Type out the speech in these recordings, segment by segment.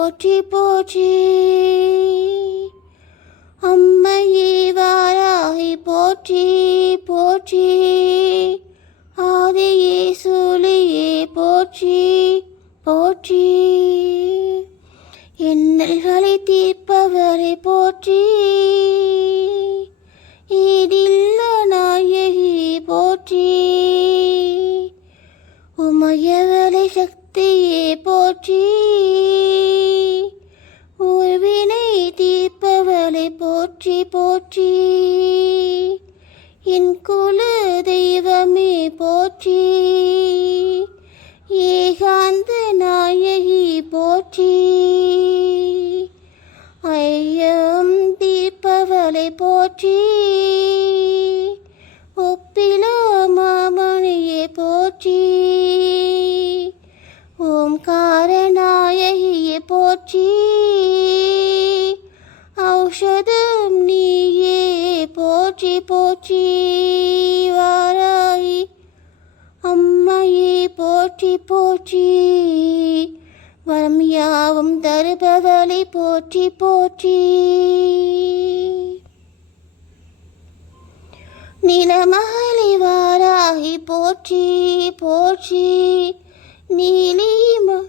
போற்றி போற்றி. அம்மையே வாராகி போற்றி போற்றி. ஆதியே சூழியே போற்றி போற்றி. என்னல்களை தீர்ப்பவரை போற்றி. ஈடில்ல நாயகி போற்றி. உமையவரை சக்தியே போற்றி. போற்றி போற்றி. போற்றி போற்றி. நிலமகளி வாராகி போற்றி போற்றி. நீலிம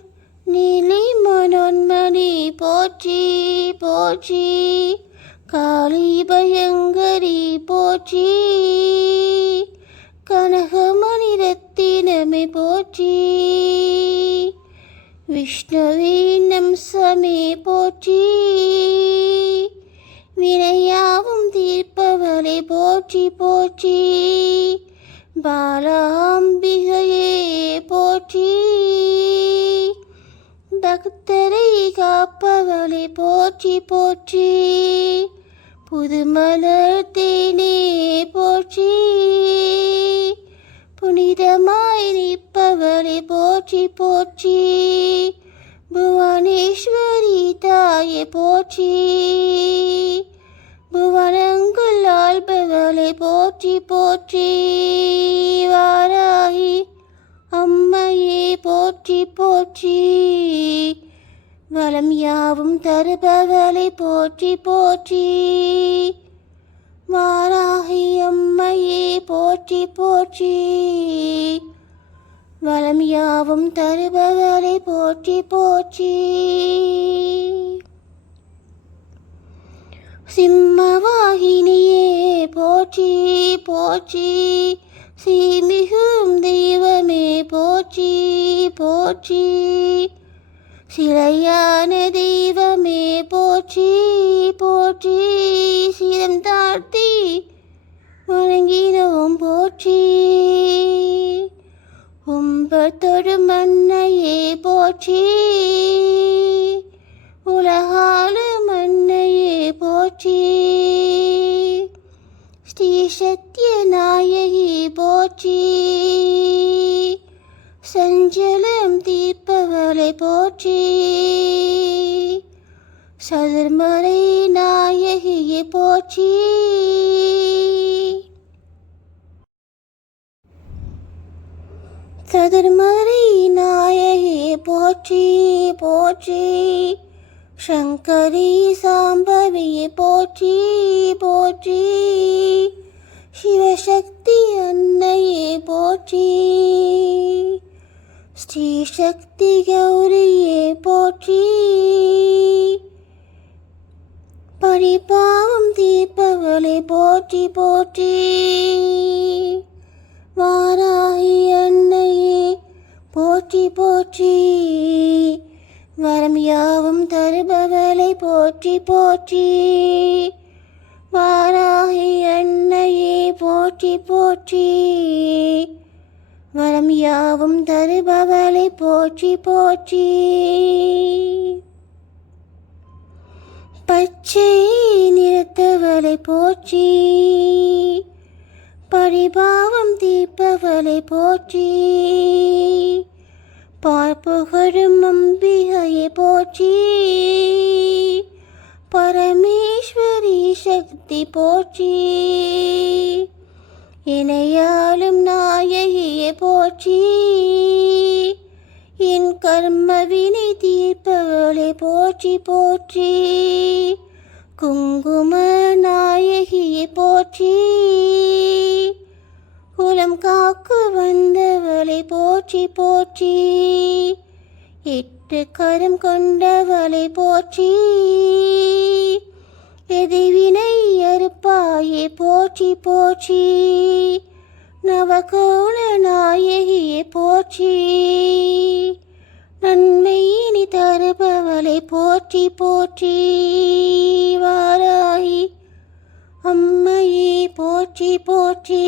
நீலிமனொன்மணி போற்றி போற்றி. காளி பயங்கரி போற்றி. கனகமணி ரத்தினமே போற்றி. விஷ்ணுவினம் சமே போற்றி. வினையாவும் தீர்ப்பவரை போற்றி போற்றி. பாலாம்பிகையே போற்றி. பக்தரை காப்பவளை போற்றி போற்றி. புதுமலர் தேனே போற்றி. புனிதமாய் நிற்பவளை போற்றி போற்றி. புவனேஸ்வரி தாயை போற்றி. புவனங்குள் ஆள்பவளை போற்றி போற்றி. வாராகி அம்மையே போற்றி போற்றி. வளம் யாவும் தருபவளை போற்றி போற்றி. வாராகி அம்மையே போற்றி போற்றி. வளம் யாவும் தருபவரை போற்றி போற்றி. சிம்மவாகினியே போற்றி போற்றி. சீமிகும் தெய்வமே போற்றி போற்றி. சிலையான தெய்வமே போற்றி போற்றி சிரம் தாழ்த்தி வணங்கினோம் போற்றி. உம்பத்தொடு மன்னையே போற்றி. உலகாலு மன்னையே போற்றி. ஸ்ரீ சத்ய நாயகி போற்றி. சஞ்சலம் தீர்ப்பவளை போற்றி. சதுர்மறை நாயகியை போற்றி. சதுர்மறை நாயகியை போற்றி போற்றி. சங்கரி சாம்பவியை போற்றி போற்றி. சிவசக்தி அன்னையை போற்றி. ஸ்ரீ சக்தி கௌரியே போற்றி. பரிபாவம் தீர்ப்பவளை போற்றி போற்றி. வாராகி அன்னையே போற்றி போற்றி. வரம் யாவும் தருபவளை போற்றி போற்றி. வாராகி அன்னையே போற்றி போற்றி. வரம் யாவும் தருபவளை போற்றி போற்றி. பச்சை நிறத்தவளை போற்றி. பரிபாவம் தீப்பவளை போற்றி. பார்ப்புகழும் அம்பிகையை போற்றி. பரமேஸ்வரி சக்தி போற்றி. இணையாலும் நாயகியே போற்றி. என் கர்ம வினை தீர்ப்பவளை போற்றி போற்றி. குங்கும நாயகியை போற்றி. குலம் காக்கு வந்தவளை போற்றி போற்றி. எட்டு கரம் கொண்டவளை போற்றி. எதிவினை அறுப்பாயே போற்றி போற்றி. நவகோண நாயகியே போற்றி நன்மையினி தருபவளை போற்றி போற்றி. வாராயி அம்மையே போற்றி போற்றி.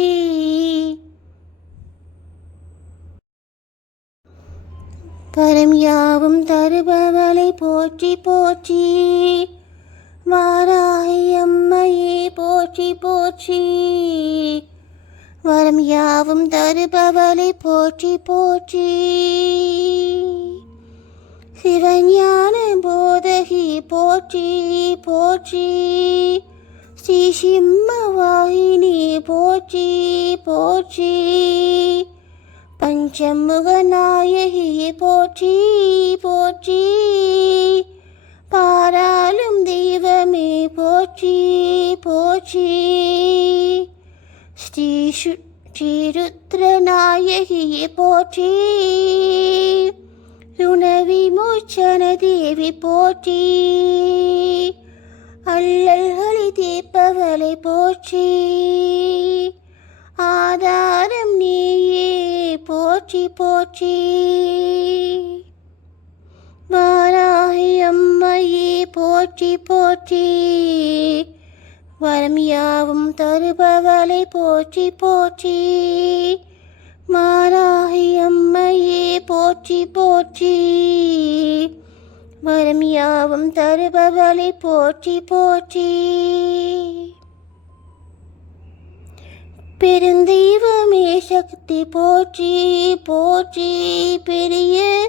பரம் யாவும் தருபவளை போற்றி போற்றி. வாராகி அம்மையே போற்றி போற்றி. வரம் யாவும் தருபவளை போற்றி போற்றி. சிவஞான போதகி போற்றி போற்றி. ஸ்ரீ சிம்மவாகினி போற்றி போற்றி. பஞ்சமுக நாயகி போற்றி போற்றி. ஆராலும் தெய்வமே போற்றி போற்றி. ஸ்ரீ ஸ்ரீருத்ரநாயகியே போற்றி. துணவி மூச்சன தேவி போற்றி. அல்லல்களை தீர்ப்பவளை போற்றி. ஆதாரம் நீயே போற்றி போற்றி. வா அம்மையே போற்றி போற்றி. வரம் யாவும் தருபவளை போற்றி போற்றி. மாராகி அம்மையே போற்றி போற்றி. வரம் யாவும் தருபவளை போற்றி போற்றி. பெருந்தெய்வமே சக்தி போற்றி போற்றி. பெரிய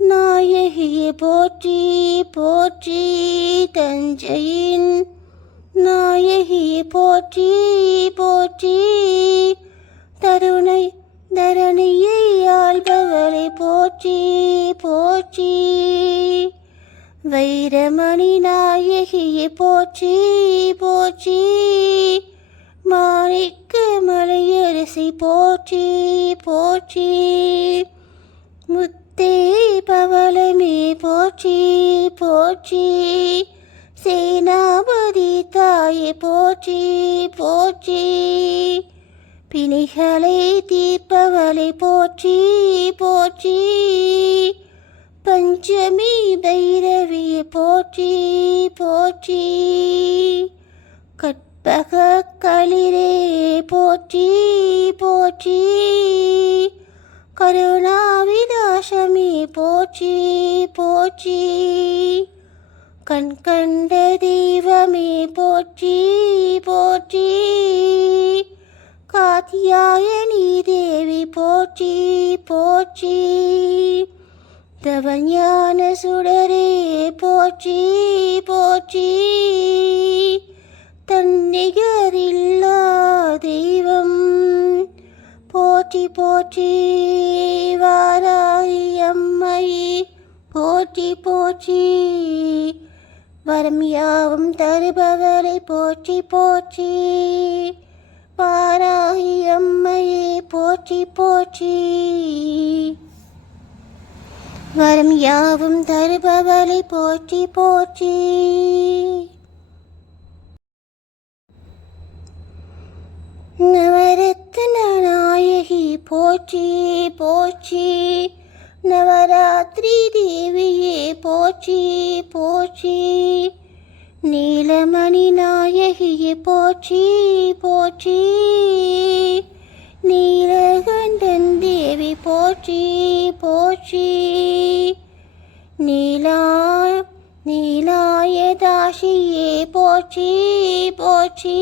நாயகியே போற்றி போற்றி தஞ்சையின். நாயகியே போற்றி போற்றி தருணை தரணியை ஆள்பவளை போற்றி போற்றி வைரமணி நாயகியை போற்றி போற்றி மாணிக்க மலையரசி போற்றி போற்றி முத்தே பவளமே போற்றி போற்றி. சேனாபதி தாயே போற்றி போற்றி. பிணிகளை தீர்ப்பவளை போற்றி போற்றி. பஞ்சமி பைரவியை போற்றி போற்றி. கற்பக களிரே போற்றி போற்றி. கருணாவிதாசமி போச்சி போச்சி கண் கண்ட தெய்வமே போச்சி போச்சி காத்தியாயணி தேவி போச்சி போச்சி தவஞான சுடரே போச்சி போச்சி தன்னிகரில்லா தெய்வம். போற்றி போற்றி வாராயி அம்மை போற்றி போற்றி வரம் யாவும் தருபவரை போற்றி போற்றி பாராயி அம்மையே. போற்றி போற்றி வரம் யாவும் தருபவரை போற்றி போற்றி. நவரத்ன நாயகி போச்சி போற்றி நவராத்திரி தேவியே போச்சி போச்சி நீலமணி நாயகியே போச்சி போச்சி நீலகண்டன் தேவி போச்சி போச்சி நீலா நீலாயதாசியே போச்சி போச்சி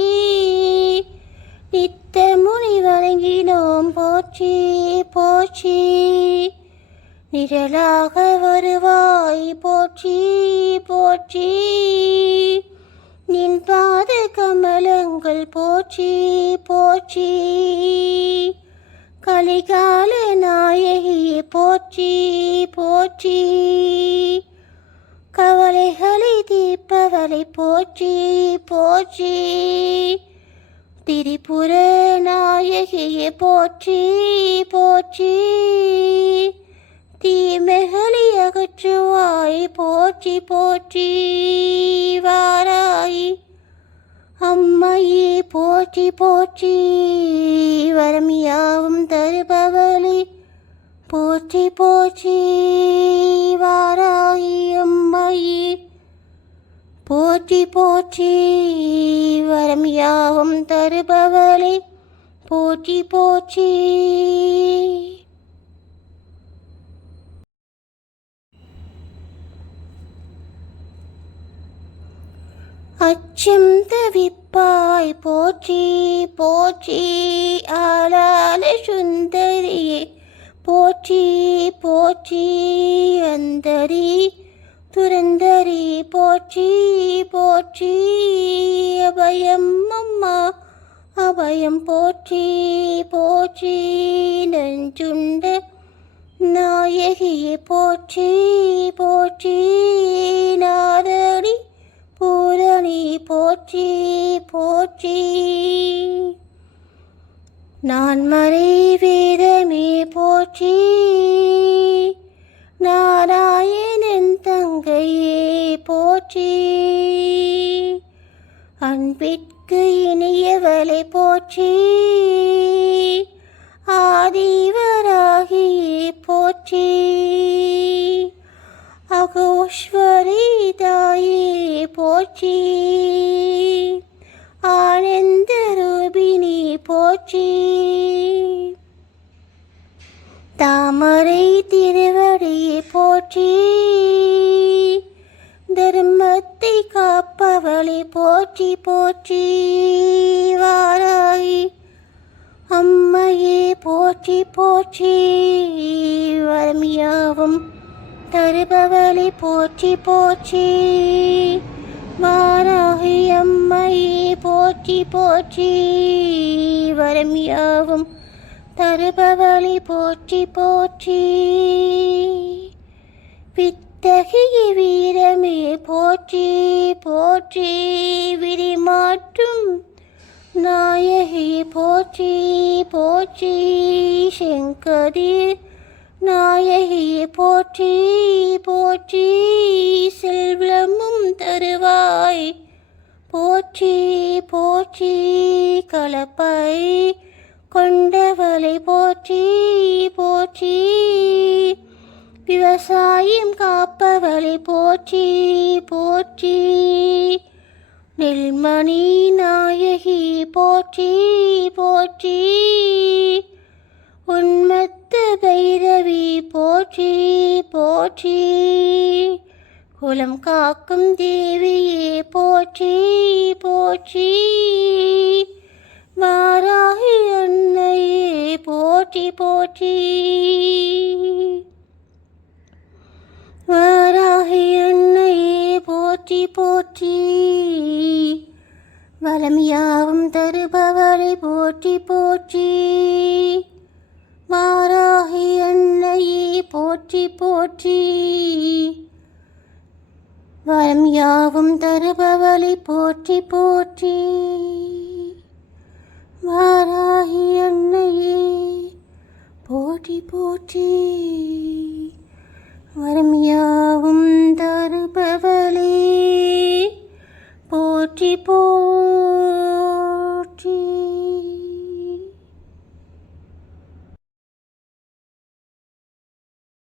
இத்த முனி வழங்கினோம். போற்றி போற்றி. நிழலாக வருவாய். போற்றி போற்றி. நின் பாத கமலங்கள் போற்றி போற்றி. கலிகால நாயகியை போற்றி போற்றி. கவலைகளை தீர்ப்பவரை. போற்றி போற்றி. திரிபுர நாயகியை போற்றி போற்றி. தீமைகளை அகற்றுவாய் போற்றி போற்றி. வாராய். அம்மையே போற்றி போற்றி. வரம் யாவும் தருபவளே போற்றி போற்றி. வாராய் அம்மையே. போற்றி போற்றி வரம் யாவும் தருபவளே. போற்றி போற்றி. அச்சம் தவிப்பாய் போற்றி போற்றி ஆளால சுந்தரியே. போற்றி போற்றி அந்தரி. துரந்தரி போற்றி போற்றி. அபயம் அம்மா அபயம் போற்றி போற்றி. நஞ்சுண்ட நாயகியை போற்றி போற்றி. நாரடி பூரணி போற்றி போற்றி. நான் மறை வேதமே போற்றி. போற்றி. ஆதிவராகியே போற்றி. அகோஸ்வரி தாயே போற்றி. ஆனந்த ரூபினி போற்றி. தாமரை திருவடியை போற்றி. தர்மத் காப்பவளை போற்றி போற்றி வாராய். அம்மையே போற்றி போற்றி வரமியாவும் தருபவளை போற்றி போற்றி வாராகி அம்மையே போற்றி போற்றி வரமியாவும் தருபவளை போற்றி போற்றி. வித்தகிய வீரமே போற்றி போற்றி விரிமாற்றும். நாயகி போற்றி போற்றி செங்கதி. நாயகி போற்றி போற்றி செல்வமும் தருவாய். போற்றி போற்றி கலப்பை கொண்டவளை போற்றி போற்றி விவசாயம் காப்பவளை போற்றி போற்றி. நெல்மணி நாயகி போற்றி போற்றி. உண்மத்த பைரவி போற்றி போற்றி. குலம் காக்கும் தேவியே போற்றி போற்றி. வாராகி அன்னையே போற்றி போற்றி. வாராகி அன்னையே போற்றி போற்றி. வலமையாவும் தருபவரை போற்றி போற்றி. வாராகி அன்னையே போற்றி போற்றி. வரம் யாவும் தருபவளை போற்றி போற்றி. வாராகி அன்னையே போற்றி போற்றி. வறுமையாவும் தருபவளே. போற்றி போற்றி.